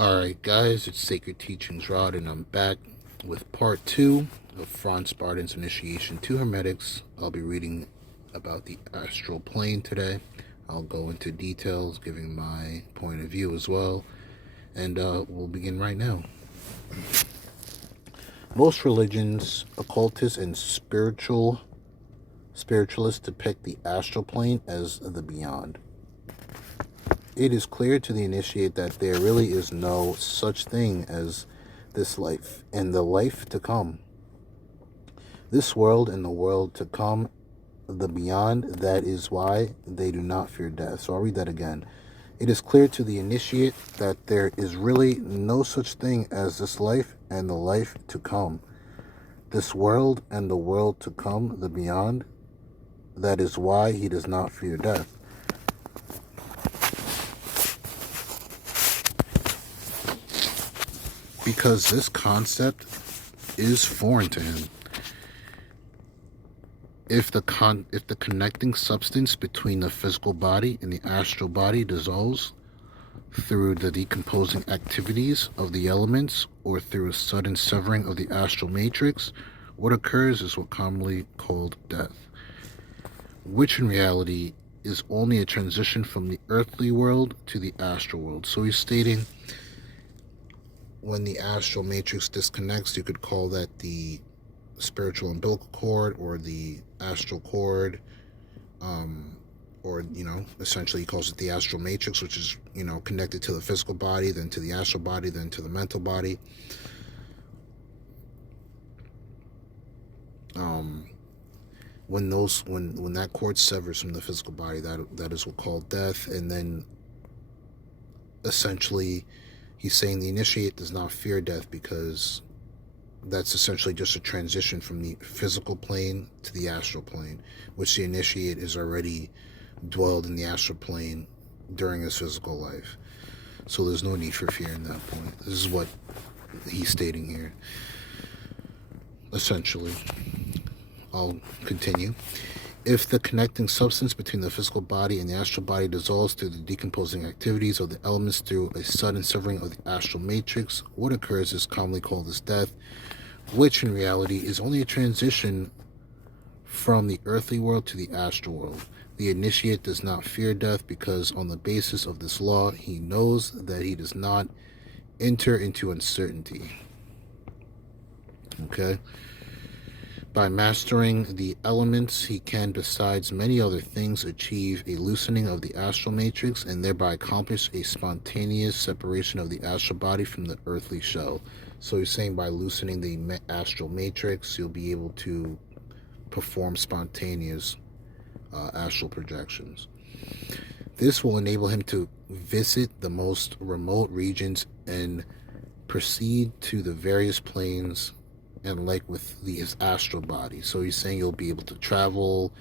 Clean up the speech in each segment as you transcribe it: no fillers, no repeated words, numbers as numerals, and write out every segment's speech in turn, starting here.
Alright guys, it's Sacred Teachings Rod and I'm back with part 2 of Franz Bardon's Initiation to Hermetics. I'll be reading about the astral plane today. I'll go into details, giving my point of view as well. And we'll begin right now. Most religions, occultists, and spiritualists depict the astral plane as the beyond. It is clear to the initiate that there really is no such thing as this life and the life to come. This world and the world to come, the beyond, that is why they do not fear death. So I'll read that again. It is clear to the initiate that there is really no such thing as this life and the life to come. This world and the world to come, the beyond, that is why he does not fear death. Because this concept is foreign to him. If the connecting substance between the physical body and the astral body dissolves through the decomposing activities of the elements or through a sudden severing of the astral matrix, what occurs is what commonly called death, which in reality is only a transition from the earthly world to the astral world. So he's stating, when the astral matrix disconnects, you could call that the spiritual umbilical cord or the astral cord, or, essentially he calls it the astral matrix, which is, connected to the physical body, then to the astral body, then to the mental body. When that cord severs from the physical body, that is what's called death. And then essentially he's saying the initiate does not fear death, because that's essentially just a transition from the physical plane to the astral plane, which the initiate is already dwelled in the astral plane during his physical life. So there's no need for fear in that point. This is what he's stating here. Essentially, I'll continue. If the connecting substance between the physical body and the astral body dissolves through the decomposing activities of the elements through a sudden severing of the astral matrix, what occurs is commonly called as death, which in reality is only a transition from the earthly world to the astral world. The initiate does not fear death because on the basis of this law, he knows that he does not enter into uncertainty. Okay? By mastering the elements, he can, besides many other things, achieve a loosening of the astral matrix and thereby accomplish a spontaneous separation of the astral body from the earthly shell. So he's saying by loosening the astral matrix, you'll be able to perform spontaneous astral projections. This will enable him to visit the most remote regions and proceed to the various planes, and like with his astral body. So he's saying you'll be able to travel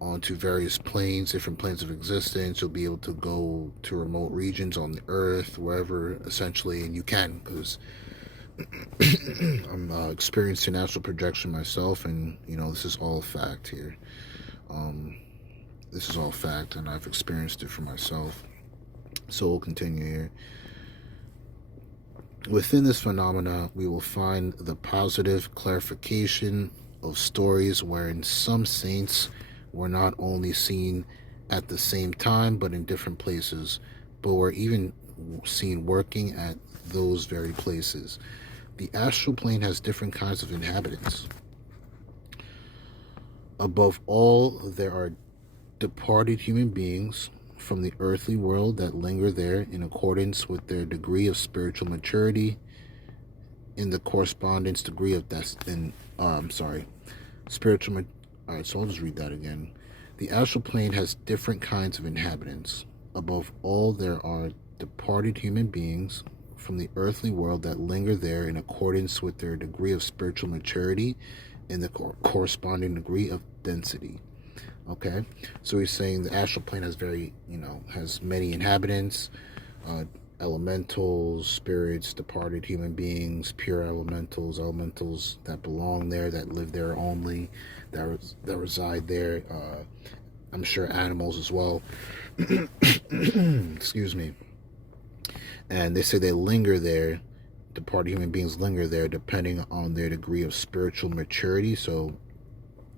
onto various planes, different planes of existence. You'll be able to go to remote regions on the earth, wherever, essentially, and you can, because I'm experiencing astral projection myself, and this is all fact here. This is all fact, and I've experienced it for myself. So we'll continue here. Within this phenomena, we will find the positive clarification of stories wherein some saints were not only seen at the same time, but in different places, but were even seen working at those very places. The astral plane has different kinds of inhabitants. Above all, there are departed human beings from the earthly world that linger there in accordance with their degree of spiritual maturity in the correspondence degree of spiritual. All right, so I'll just read that again. The astral plane has different kinds of inhabitants. Above all, there are departed human beings from the earthly world that linger there in accordance with their degree of spiritual maturity in the corresponding degree of density. Okay, so he's saying the astral plane has has many inhabitants, elementals, spirits, departed human beings, pure elementals, elementals that belong there, that live there only, that reside there. I'm sure animals as well. Excuse me. And they say they linger there, departed human beings linger there depending on their degree of spiritual maturity. So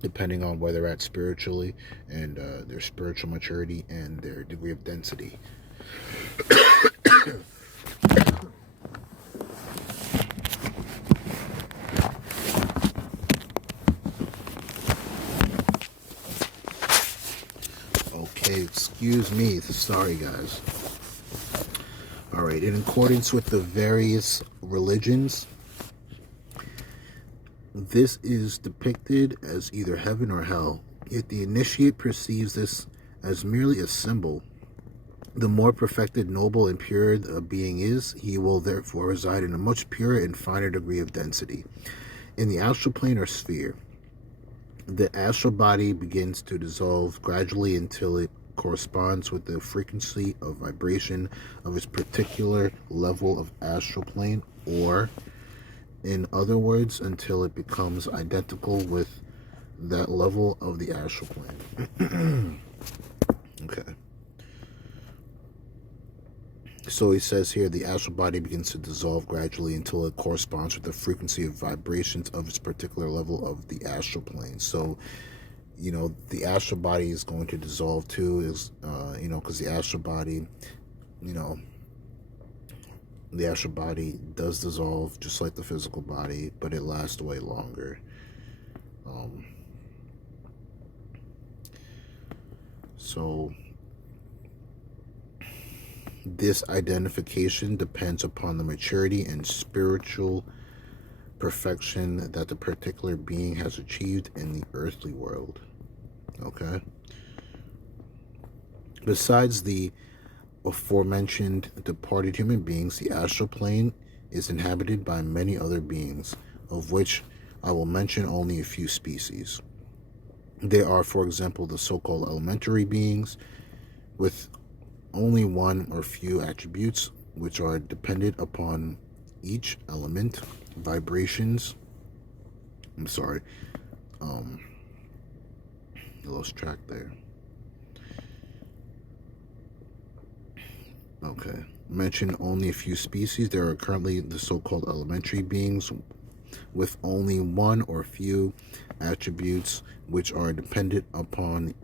depending on where they're at spiritually and their spiritual maturity and their degree of density. Okay, excuse me. Sorry, guys. All right, in accordance with the various religions, this is depicted as either heaven or hell, yet the initiate perceives this as merely a symbol. The more perfected, noble, and pure a being is, he will therefore reside in a much purer and finer degree of density. In the astral plane or sphere, the astral body begins to dissolve gradually until it corresponds with the frequency of vibration of its particular level of astral plane, or in other words, until it becomes identical with that level of the astral plane. Okay. So he says here, the astral body begins to dissolve gradually until it corresponds with the frequency of vibrations of its particular level of the astral plane. So, you know, the astral body is going to dissolve too, is, you know, because the astral body, you know, the astral body does dissolve just like the physical body, but it lasts way longer. So this identification depends upon the maturity and spiritual perfection that the particular being has achieved in the earthly world. Okay? Besides the aforementioned departed human beings, the astral plane is inhabited by many other beings, of which I will mention only a few species. There are, for example, the so-called elementary beings, with only one or few attributes which are dependent upon each element, vibrations. I'm sorry, I lost track there. Okay, mention only a few species. There are currently the so-called elementary beings with only one or few attributes which are dependent upon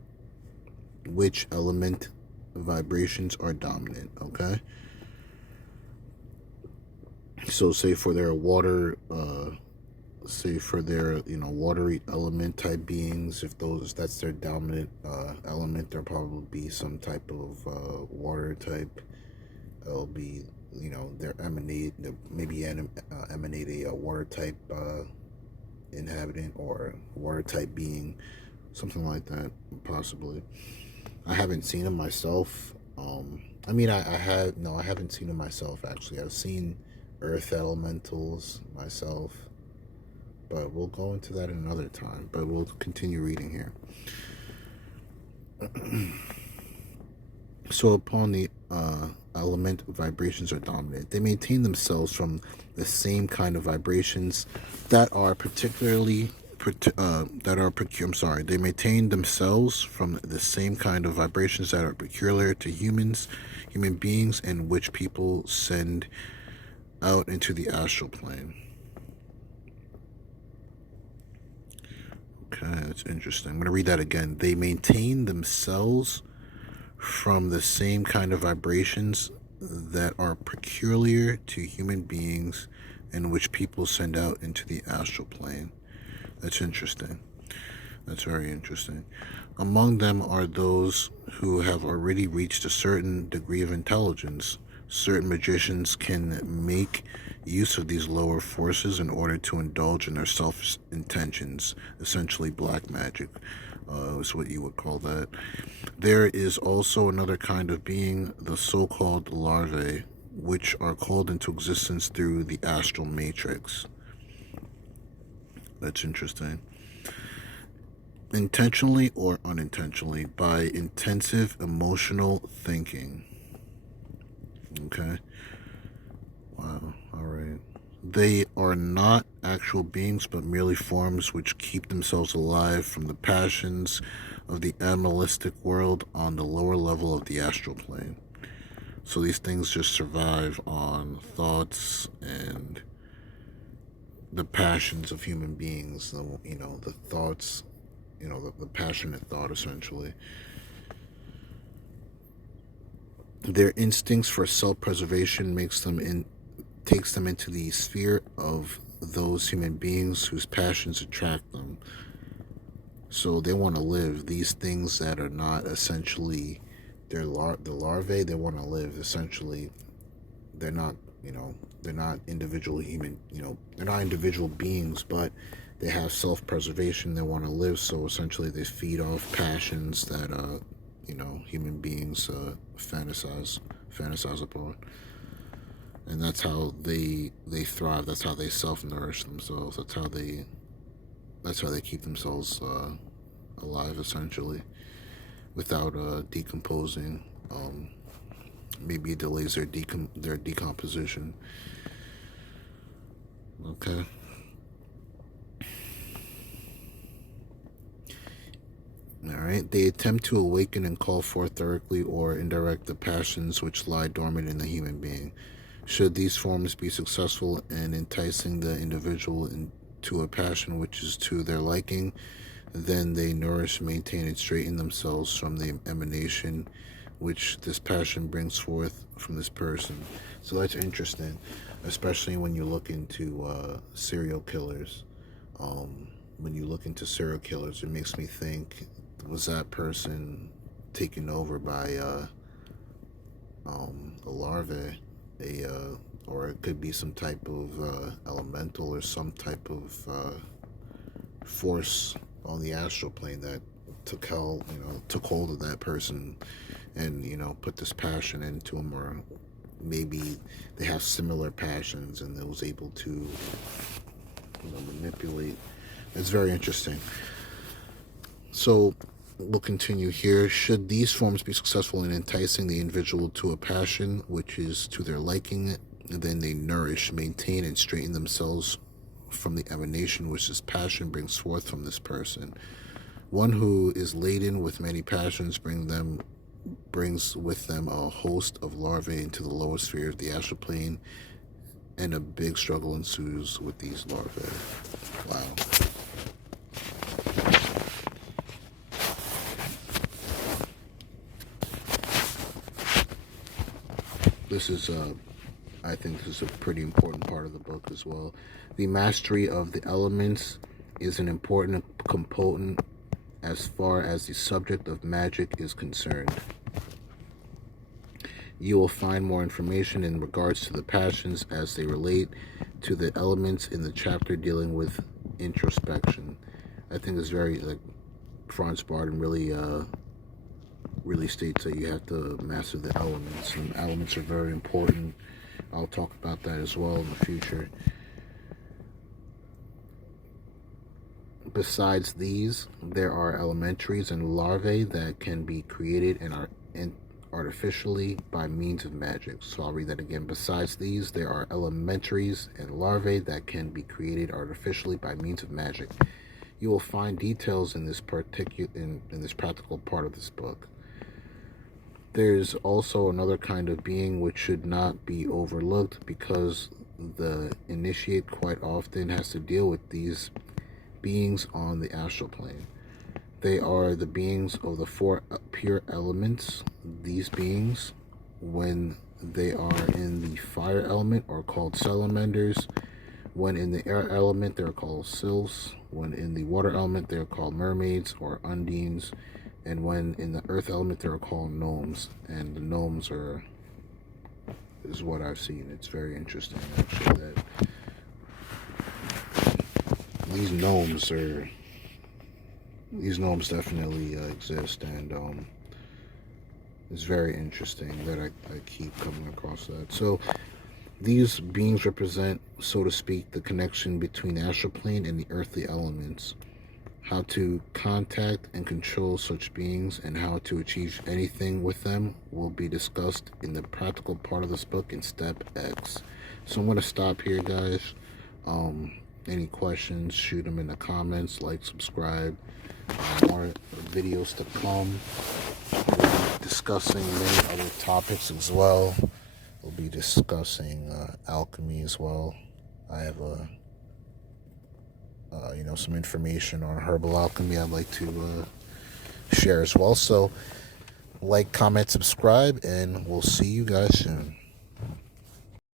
which element vibrations are dominant. Okay, so say for their water, say for their, you know, watery element type beings, if that's their dominant element, there'll probably be some type of water type. It'll be, you know, emanate a water type inhabitant or water type being, something like that, possibly. I haven't seen them myself. I mean, I haven't seen them myself, actually. I've seen earth elementals myself, but we'll go into that another time. But we'll continue reading here. So upon the element, vibrations are dominant. They maintain themselves from the same kind of vibrations that are they maintain themselves from the same kind of vibrations that are peculiar to human beings, and which people send out into the astral plane. Okay, that's interesting. I'm going to read that again. They maintain themselves from the same kind of vibrations that are peculiar to human beings, and which people send out into the astral plane. That's interesting. That's very interesting. Among them are those who have already reached a certain degree of intelligence. Certain magicians can make use of these lower forces in order to indulge in their selfish intentions, essentially black magic. Is what you would call that. There is also another kind of being, the so-called larvae, which are called into existence through the astral matrix. That's interesting. Intentionally or unintentionally, by intensive emotional thinking. Okay. Wow. All right. They are not actual beings, but merely forms which keep themselves alive from the passions of the animalistic world on the lower level of the astral plane. So these things just survive on thoughts and the passions of human beings. The thoughts, the passionate thought, essentially. Their instincts for self-preservation takes them into the sphere of those human beings whose passions attract them. So they want to live. These things that are not essentially the larvae, they want to live. Essentially, they're not, they're not individual human, they're not individual beings, but they have self-preservation. They want to live. So essentially, they feed off passions that human beings fantasize upon, and that's how they thrive. That's how they self-nourish themselves. That's how they keep themselves alive, essentially, without decomposing. Maybe it delays their decomposition. Okay. Alright, they attempt to awaken and call forth directly or indirect the passions which lie dormant in the human being. Should these forms be successful in enticing the individual into a passion which is to their liking, then they nourish, maintain, and straighten themselves from the emanation which this passion brings forth from this person. So that's interesting, especially when you look into serial killers. When you look into serial killers, it makes me think, was that person taken over by a larvae, or it could be some type of elemental or some type of force on the astral plane that took hold of that person and put this passion into them, or maybe they have similar passions and they was able to manipulate. It's very interesting. So we'll continue here. Should these forms be successful in enticing the individual to a passion which is to their liking, then they nourish, maintain, and straighten themselves from the emanation which this passion brings forth from this person. One who is laden with many passions brings with them a host of larvae into the lower sphere of the astral plane, and a big struggle ensues with these larvae. Wow. I think this is a pretty important part of the book as well. The mastery of the elements is an important component as far as the subject of magic is concerned. You will find more information in regards to the passions as they relate to the elements in the chapter dealing with introspection. I think it's very, Franz Bardon really states that you have to master the elements, and elements are very important. I'll talk about that as well in the future. Besides these, there are elementaries and larvae that can be created and are artificially by means of magic. So I'll read that again. Besides these, there are elementaries and larvae that can be created artificially by means of magic. You will find details in this in this practical part of this book. There's also another kind of being which should not be overlooked, because the initiate quite often has to deal with these beings on the astral plane. They are the beings of the four pure elements. These beings, when they are in the fire element, are called salamanders. When in the air element, they're called sylphs. When in the water element, they're called mermaids or undines. And when in the earth element, they're called gnomes. And the gnomes is what I've seen. It's very interesting, actually, that these gnomes definitely exist, and it's very interesting that I keep coming across that. So these beings represent, so to speak, the connection between the astral plane and the earthly elements. How to contact and control such beings and how to achieve anything with them will be discussed in the practical part of this book in Step X. So I'm going to stop here, guys. Any questions, shoot them in the comments. Like, subscribe. More videos to come. We'll be discussing many other topics as well. We'll be discussing alchemy as well. I have some information on herbal alchemy I'd like to share as well. So like, comment, subscribe, and we'll see you guys soon.